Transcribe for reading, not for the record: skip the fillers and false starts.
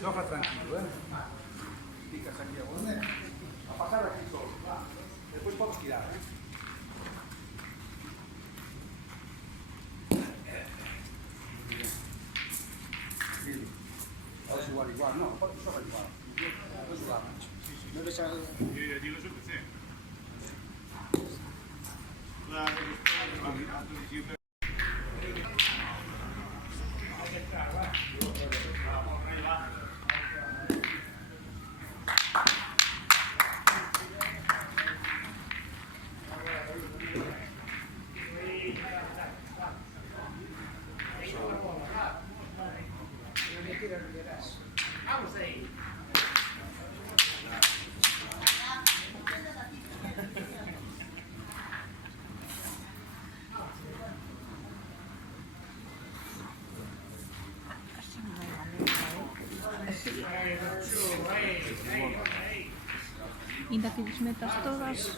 Gioca tranquillo, Picas aquí a vos. A pasar aquí solo, va. Después podemos tirar, Adesso igual, no, poi gioca igual. Adesso va. Dove c'è? Dillo subito, sì. I takie metas todas.